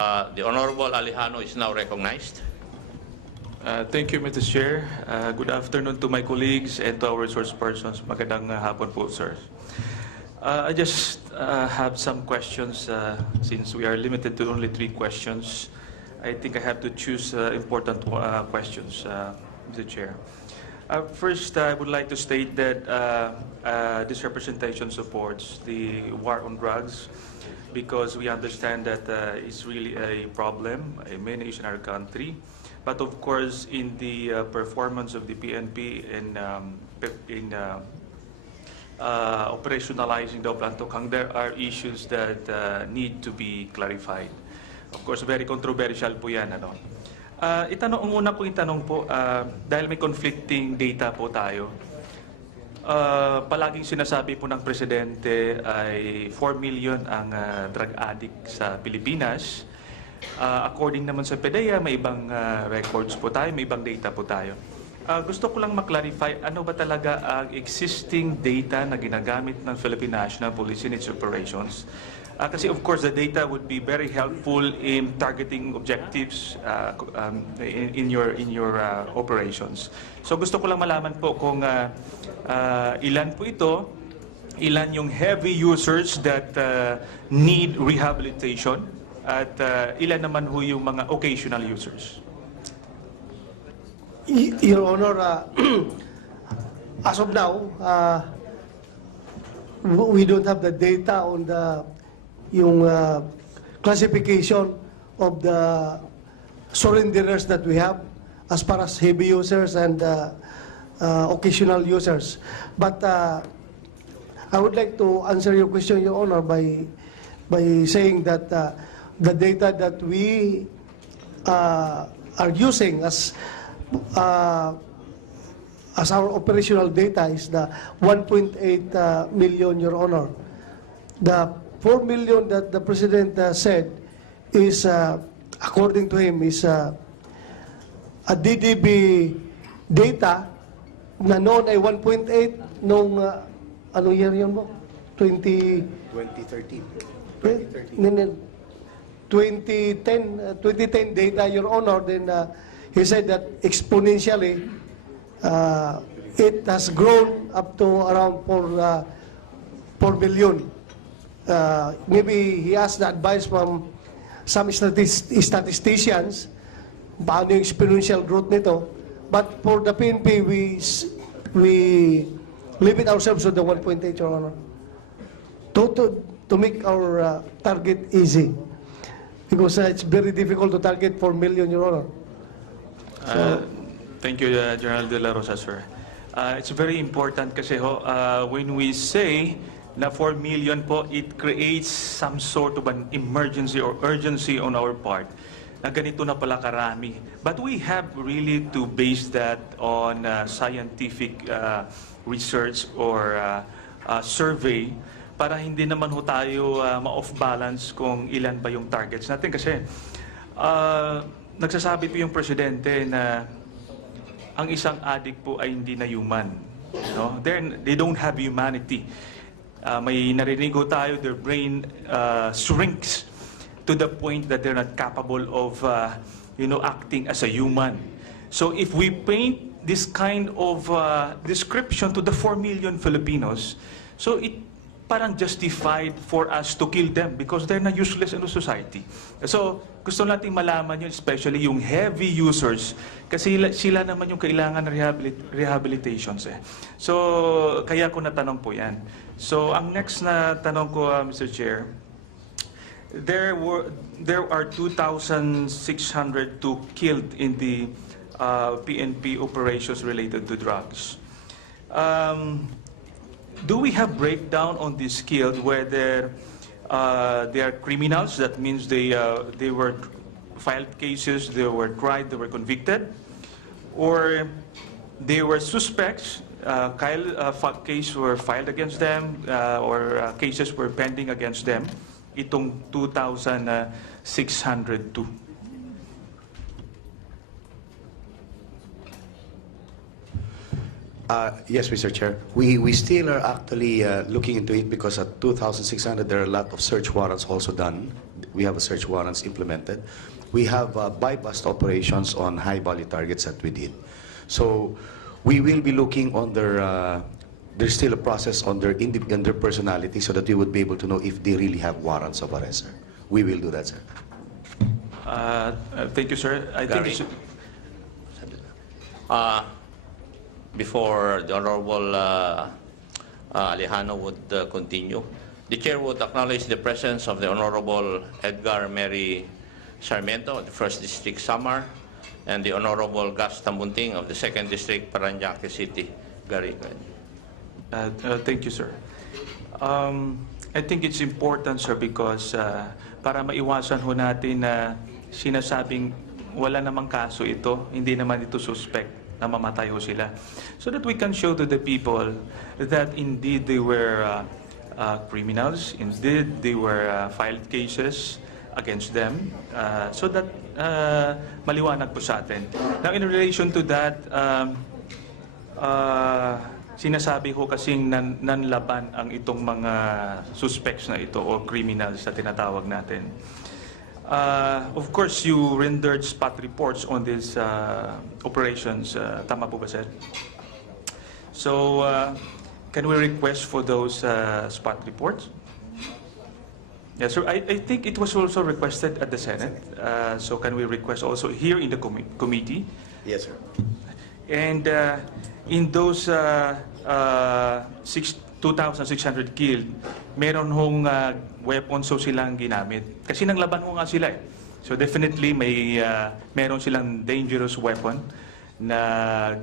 The Honorable Alejano is now recognized. Thank you, Mr. Chair. Good afternoon to my colleagues and to our resource persons. Magandang hapon po, sir. I just have some questions since we are limited to only 3 questions. I think I have to choose important questions, Mr. Chair. First, I would like to state that this representation supports the war on drugs because we understand that it's really a problem, a main issue in our country. But of course, in the performance of the PNP in operationalizing the Plan Tokhang, there are issues that need to be clarified. Of course, very controversial po yan. Ang una kong itanong po, dahil may conflicting data po tayo, palaging sinasabi po ng Presidente ay 4 million ang drug addict sa Pilipinas. According naman sa PDEA, may ibang records po tayo, may ibang data po tayo. Gusto ko lang maklarify, ano ba talaga ang existing data na ginagamit ng Philippine National Police in its operations? Kasi of course, the data would be very helpful in targeting objectives in your operations. So gusto ko lang malaman po kung ilan po ito, ilan yung heavy users that need rehabilitation, at ilan naman ho yung mga occasional users. Your Honor, as of now, we don't have the data on yung classification of the surrenderers that we have as far as heavy users and occasional users. But I would like to answer your question, Your Honor, by saying that the data that we are using as our operational data is the 1.8 million, Your Honor. The 4 million that the President said is, according to him, is a DDB data na noon ay 1.8 nung, ano year yun mo? 2013. 2010 data, Your Honor. Then he said that exponentially it has grown up to around 4 billion. Maybe he asked the advice from some statisticians paano yung exponential growth nito. But for the PNP, we limit ourselves to the 1.8, Your Honor, to make our target easy. Because it's very difficult to target 4 million, Your Honor. Thank you, General De La Rosa, sir. It's very important kasi when we say na 4 million po, it creates some sort of an emergency or urgency on our part na ganito na pala karami. But we have really to base that on scientific research or survey para hindi naman ho tayo ma-off balance kung ilan ba yung targets natin. Kasi nagsasabi po yung Presidente na ang isang addict po ay hindi na human. No? They don't have humanity. May narinig ho tayo, their brain shrinks to the point that they're not capable of acting as a human. So if we paint this kind of description to the 4 million Filipinos, so it parang justified for us to kill them because they're not useless in the society. So, gusto nating malaman yun, especially yung heavy users, kasi sila naman yung kailangan ng rehabilitations. So, kaya ko natanong po yan. So, ang next na tanong ko, Mr. Chair, there are 2,602 killed in the PNP operations related to drugs. Do we have breakdown on this killed whether they are criminals? That means they were filed cases, they were tried, they were convicted, or they were suspects. Case were filed against them, or cases were pending against them. Itong 2,602. Yes, Mr. Chair. We still are actually looking into it because at 2,600 there are a lot of search warrants also done we have a search warrants implemented. We have bypassed operations on high-value targets that we did. So we will be looking on there's still a process on their personality so that we would be able to know if they really have warrants of arrest, sir. We will do that, sir. Thank you, sir. I think Gary? it's, Before the Honorable Alejano would continue, the Chair would acknowledge the presence of the Honorable Edgar Mary Sarmiento of the 1st District, Samar, and the Honorable Gus Tambunting of the 2nd District, Parañaque City. Gary, go ahead. thank you, sir. I think it's important, sir, because para maiwasan ho natin na sinasabing wala namang kaso ito, hindi naman ito suspect na mamatay ho sila. So that we can show to the people that indeed they were criminals, indeed they were filed cases against them, so that maliwanag po sa atin. Now, in relation to that, sinasabi ko kasing nanlaban ang itong mga suspects na ito o criminals na tinatawag natin. Of course, you rendered spot reports on these operations. Tama po ba, sir? So, can we request for those spot reports? Yes, sir. I think it was also requested at the Senate. So, can we request also here in the committee? Yes, sir. And in those 2,600 killed, meron hong weapons so silang ginamit. Kasi nanglaban ho nga sila eh. So definitely meron silang dangerous weapon na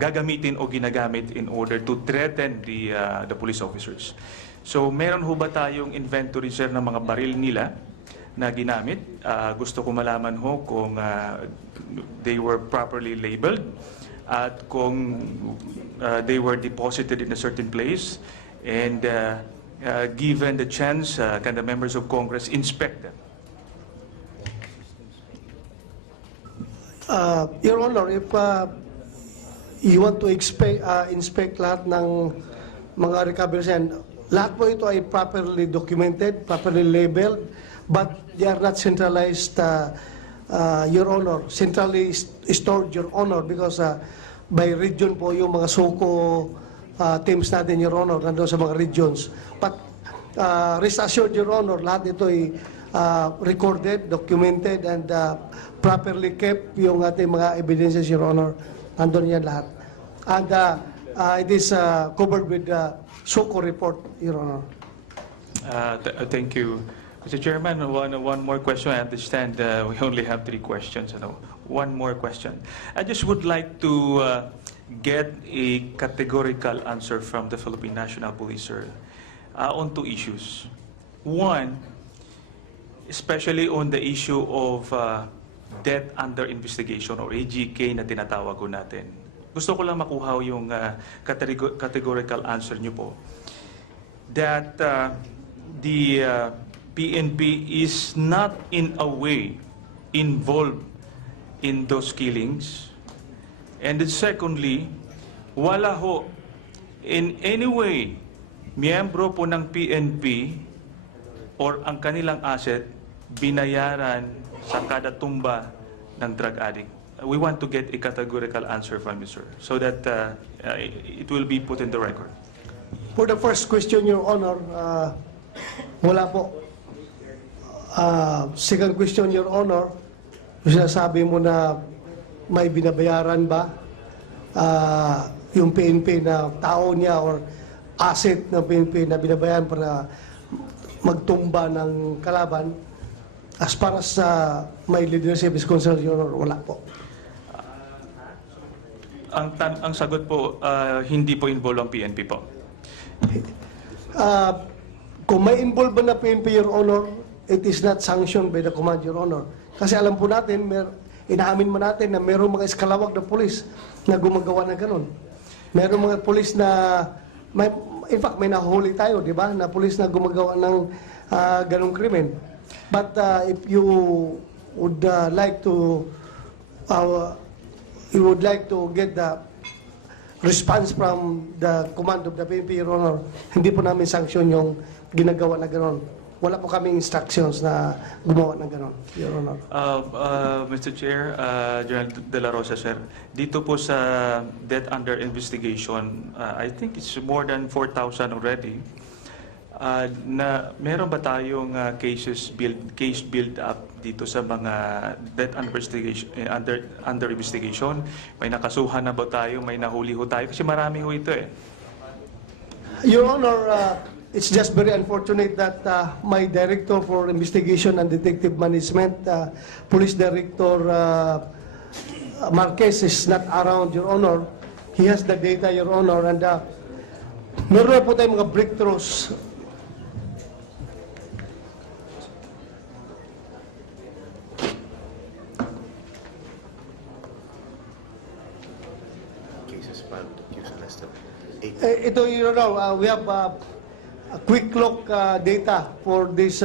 gagamitin o ginagamit in order to threaten the police officers. So meron ho ba tayong inventory, sir, ng mga baril nila na ginamit? Gusto ko malaman ho kung they were properly labeled at kung they were deposited in a certain place, and given the chance, can the members of Congress inspect them? Your Honor, if you want to inspect lahat ng mga recoveries, and lahat po ito ay properly documented, properly labeled, but they are not centralized, Your Honor, centrally stored, Your Honor, because by region po yung mga SOCO teams natin, Your Honor, nandun sa mga regions. But rest assured, Your Honor, lahat ito ay recorded, documented, and properly kept yung ating mga evidences, Your Honor. Nandun yan lahat. And it is covered with the SOCO report, Your Honor. Thank you. Mr. Chairman, one more question. I understand we only have 3 questions. One more question. I just would like to get a categorical answer from the Philippine National Police, sir, on 2 issues. One, especially on the issue of death under investigation or AGK na tinatawag ko natin. Gusto ko lang makuha yung categorical answer nyo po that the PNP is not in a way involved in those killings. And then secondly, wala ho in any way miyembro po ng PNP or ang kanilang asset binayaran sa kada tumba ng drug addict. We want to get a categorical answer from you, sir, so that it will be put in the record. For the first question, Your Honor, wala po. Second question, Your Honor, sinasabi mo na may binabayaran ba yung PNP na tao niya or asset ng PNP na binabayaran para magtumba ng kalaban. As far as my leadership is concerned, Your Honor, wala po. Ang sagot po, hindi po involved ang PNP po. Kung may involved na PNP, Your Honor, it is not sanctioned by the command, Your Honor. Kasi alam po natin, inaamin mo natin na mayroong mga eskalawag na polis na gumagawa na ganun. Mayroong mga polis na, in fact, may nahuli tayo, di ba, na polis na gumagawa ng ganung krimen. But if you would like to get the response from the command of the PNP, Your Honor, hindi po namin sanction yung ginagawa na gano'n. wala po kaming instructions na gumawa ng ganon, Your Honor. Mr. Chair, General De La Rosa, sir, dito po sa death under investigation, I think it's more than 4,000 already. Na meron ba tayong case build up dito sa mga death under investigation? May nakasuhan na ba tayo? May nahuli ho tayo? Kasi marami ho ito eh. Your Honor, it's just very unfortunate that my Director for Investigation and Detective Management, Police Director Marquez is not around, Your Honor. He has the data, Your Honor, and meron na po tayong mga breakthroughs. Cases filed, accused arrested. Ito, Your Honor, we have a quick look data for these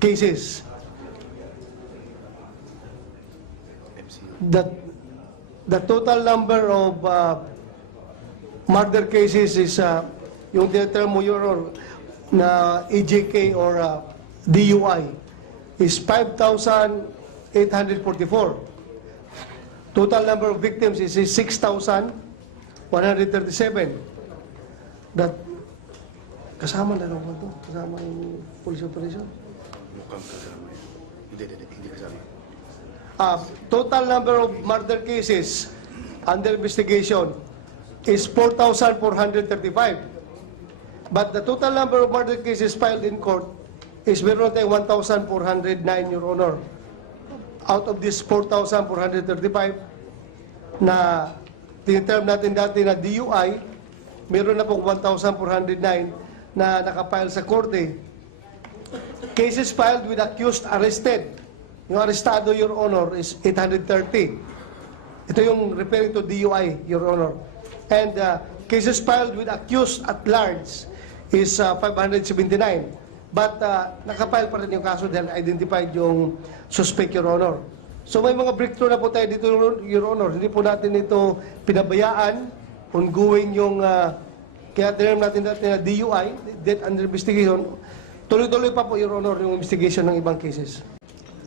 cases. The total number of murder cases is yung tinatawag mo, Your Honor, na EJK or DUI is 5,844. Total number of victims is 6,137. That kasama na lang ba ito? Kasama yung police operation? Mukhang kasama yun. Hindi kasama. Total number of murder cases under investigation is 4,435. But the total number of murder cases filed in court is meron tayong 1,409, Your Honor. Out of this 4,435 na tiniterm natin dati na DUI, meron na pong 1,409 na nakapile sa korte. Cases filed with accused arrested. Yung arestado, Your Honor, is 830. Ito yung referring to DUI, Your Honor. And cases filed with accused at large is 579. But nakapile pa rin yung kaso dahil identified yung suspect, Your Honor. So may mga breakthrough na po tayo dito, Your Honor. Hindi po natin ito pinabayaan. Ongoing yung, kaya tinanong natin na DUI, death under investigation. Tuloy-tuloy pa po, Your Honor, yung investigation ng ibang cases.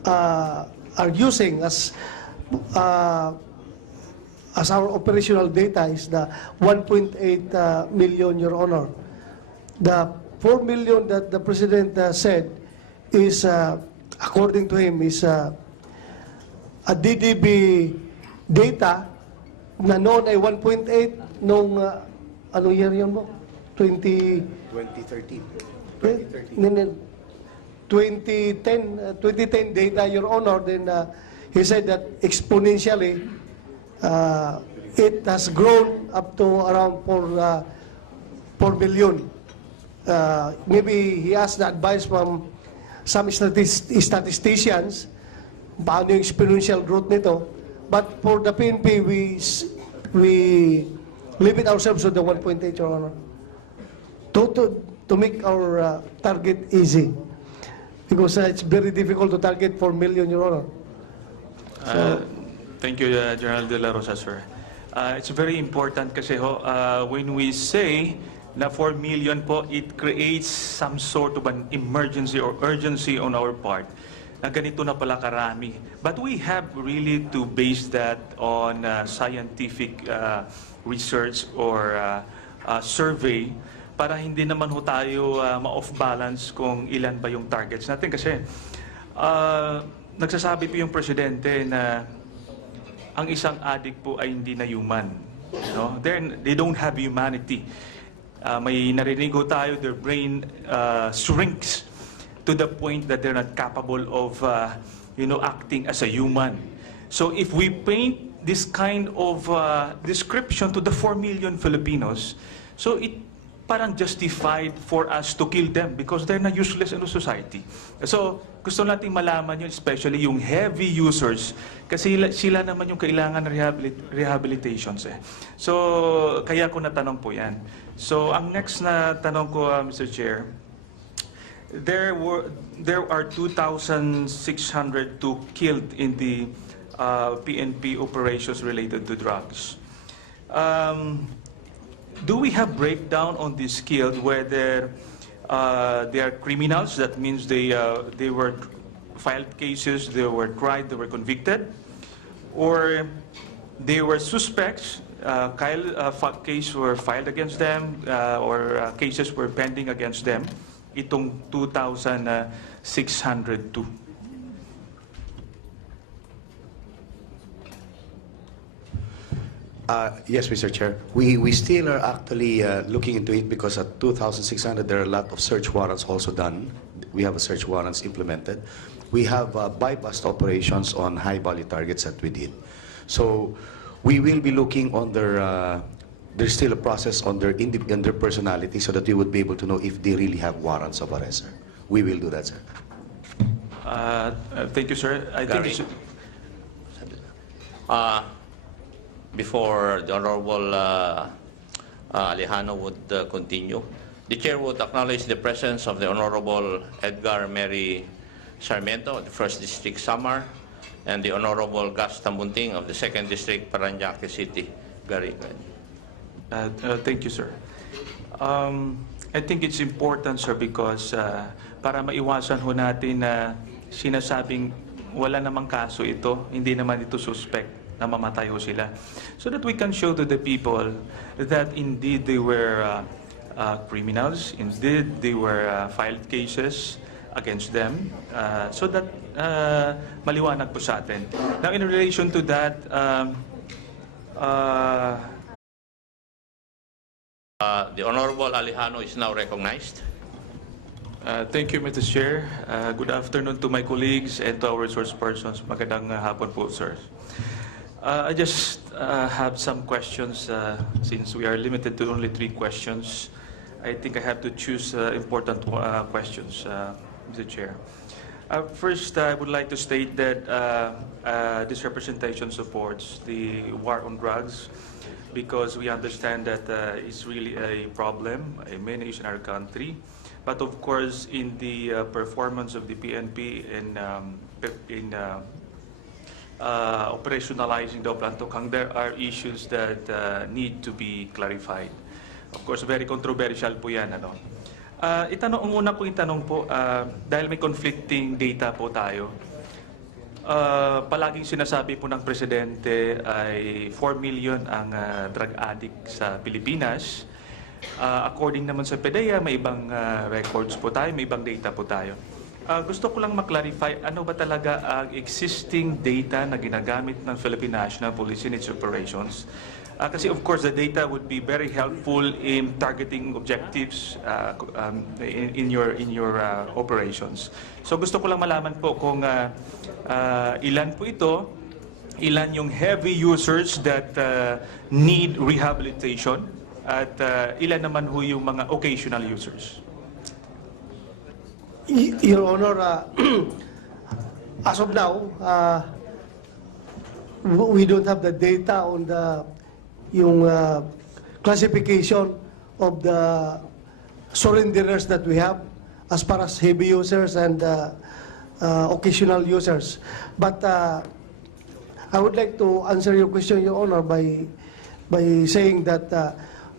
Are using as our operational data is the 1.8 million, Your Honor. The 4 million that the President said is, according to him, is a DDB data na noon ay 1.8 nung, anong year yun mo? 2013. 2010 data, Your Honor, then he said that exponentially it has grown up to around 4 million. Maybe he asked the advice from some statisticians paano yung exponential growth nito. But for the PNP, we limit ourselves to the 1.8, Your Honor. To make our target easy. Because it's very difficult to target 4 million, Your Honor. Thank you, General De La Rosa, sir. It's very important kasi when we say na 4 million po, it creates some sort of an emergency or urgency on our part na ganito na pala karami. But we have really to base that on scientific research or survey para hindi naman ho tayo ma-off balance kung ilan ba yung targets natin. Kasi nagsasabi po yung presidente na ang isang addict po ay hindi na human. No? They don't have humanity. May narinig ho tayo, their brain shrinks to the point that they're not capable of acting as a human. So if we paint this kind of description to the 4 million Filipinos, so it parang justified for us to kill them because they're not useless in society. So, gusto nating malaman yun, especially yung heavy users, kasi sila naman yung kailangan ng rehabilitations eh. So, kaya ko natanong po yan. So, ang next na tanong ko, Mr. Chair, there are 2,602 killed in the PNP operations related to drugs. Do we have breakdown on this killed, whether they are criminals. That means they were filed cases, they were tried, they were convicted, or they were suspects. Case were filed against them or cases were pending against them. Itong 2,602. Yes, Mr. Chair. We still are actually looking into it because at 2,600 there are a lot of search warrants also done. We have a search warrants implemented. We have bypassed operations on high-value targets that we did. So we will be looking on there's still a process on their personality so that we would be able to know if they really have warrants of arrest, sir. We will do that, sir. Thank you, sir. I think Gary? it should- Before the Honorable Alejano would continue, the Chair would acknowledge the presence of the Honorable Edgar Mary Sarmiento of the 1st District, Samar, and the Honorable Gus Tambunting of the 2nd District, Parañaque City. Gary. Thank you, sir. I think it's important, sir, because para maiwasan ho natin na sinasabing wala namang kaso ito, hindi naman ito suspect na mamatay ho sila. So that we can show to the people that indeed they were criminals, indeed they were filed cases against them, so that maliwanag po sa atin. Now, in relation to that, The Honorable Alejano is now recognized. thank you, Mr. Chair. Good afternoon to my colleagues and to our resource persons. Magandang hapon po, sir. I just have some questions since we are limited to only 3 questions. I think I have to choose important questions, Mr. Chair. First, I would like to state that this representation supports the war on drugs because we understand that it's really a problem, a main issue in our country. But of course, in the performance of the PNP in operationalizing the Oplantokang, there are issues that need to be clarified. Of course, very controversial po yan. Ang una po itanong po, dahil may conflicting data po tayo, palaging sinasabi po ng Presidente ay 4 million ang drug addict sa Pilipinas. According naman sa PDEA, may ibang records po tayo, may ibang data po tayo. Gusto ko lang maklarify, ano ba talaga ang existing data na ginagamit ng Philippine National Police in its operations? Kasi of course, the data would be very helpful in targeting objectives in your operations. So gusto ko lang malaman po kung ilan po ito, ilan yung heavy users that need rehabilitation, at ilan naman ho yung mga occasional users. Your Honor, as of now, we don't have the data on yung classification of the surrenderers that we have as far as heavy users and occasional users. But I would like to answer your question, Your Honor, by saying that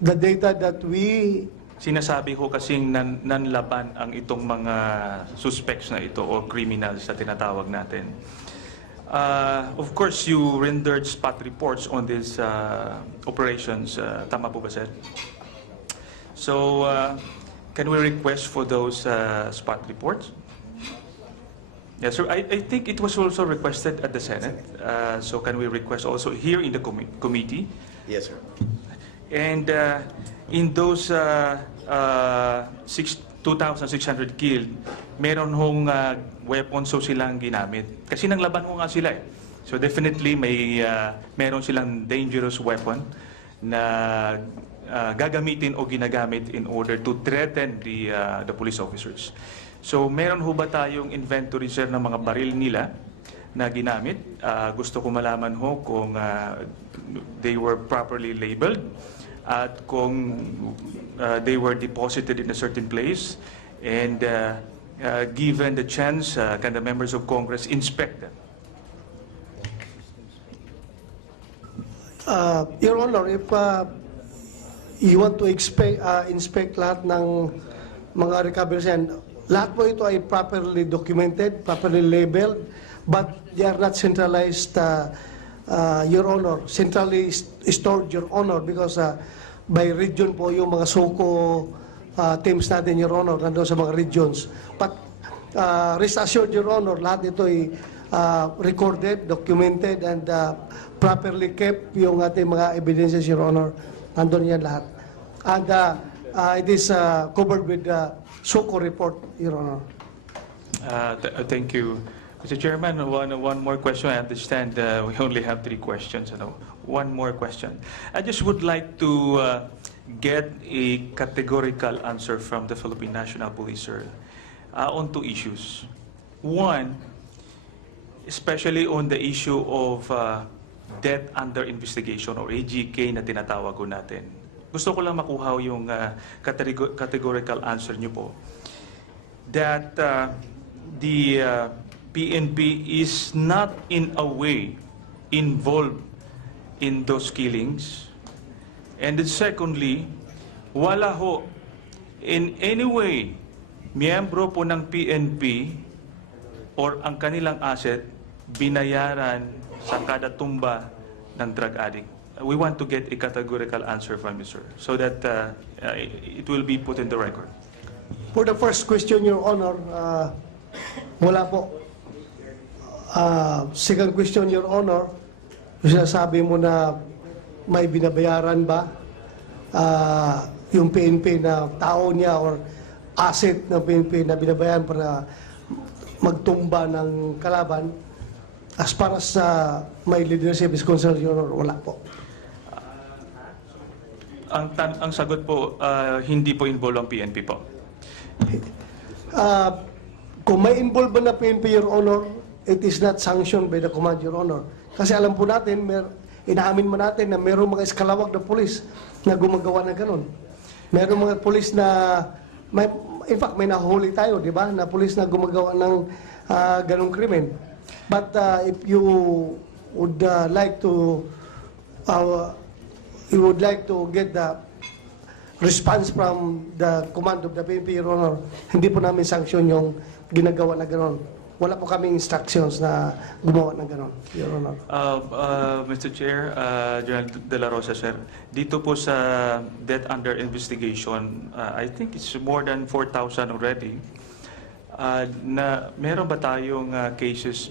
the data that we Sinasabi ko kasing nanlaban ang itong mga suspects na ito o criminals na tinatawag natin. Of course, you rendered spot reports on these operations. Tama po ba, sir? So, can we request for those spot reports? Yes, sir. I think it was also requested at the Senate. So, can we request also here in the committee? Yes, sir. And in those 2,600 killed, meron hong weapons so silang ginamit. Kasi nanglaban ko nga sila eh. So definitely meron silang dangerous weapon na gagamitin o ginagamit in order to threaten the police officers. So meron ho ba tayong inventory, sir, ng mga baril nila na ginamit? Gusto ko malaman ho kung they were properly labeled at kung they were deposited in a certain place, and given the chance, can the members of Congress inspect them? Your Honor, if you want to inspect lahat ng mga recoveries yan, lahat po ito ay properly documented, properly labeled, but they are not centralized, Your Honor, centrally stored, Your Honor, because by region po yung mga SOCO teams natin, Your Honor, nandun sa mga regions. But rest assured, Your Honor, lahat ito ay recorded, documented, and properly kept yung ating mga evidences, Your Honor. Nandun yan lahat. And it is covered with the SOCO report, Your Honor. Thank you. Mr. Chairman, one more question. I understand we only have 3 questions. One more question. I just would like to get a categorical answer from the Philippine National Police, sir, on 2 issues. One, especially on the issue of death under investigation or AGK na tinatawag ko natin. Gusto ko lang makuha yung categorical answer niyo po that the PNP is not in a way involved in those killings. And then secondly, wala ho in any way miyembro po ng PNP or ang kanilang asset binayaran sa kada tumba ng drug addict. We want to get a categorical answer from you, sir, so that it will be put in the record. For the first question, Your Honor, wala po. Second question, Your Honor, yung sinasabi mo na may binabayaran ba yung PNP na tao niya or asset ng PNP na binabayaran para magtumba ng kalaban, as far as my leadership is concerned, Your Honor, wala po. Ang sagot po, hindi po involved ang PNP po. Kung may involved na PNP, Your Honor, it is not sanctioned by the command, Your Honor. Kasi alam po natin, inaamin mo natin na mayroong mga eskalawag na polis na gumagawa ng ganun. Mayroong mga polis na, in fact, may nahuli tayo, di ba, na polis na gumagawa ng ganung krimen. But if you would like to get the response from the command of the PNP, Your Honor, hindi po namin sanction yung ginagawa na gano'n. Wala po kaming instructions na gumawa ng gano'n, Your Honor. Mr. Chair, General De La Rosa, sir, dito po sa death under investigation, I think it's more than 4,000 already. Na meron ba tayong cases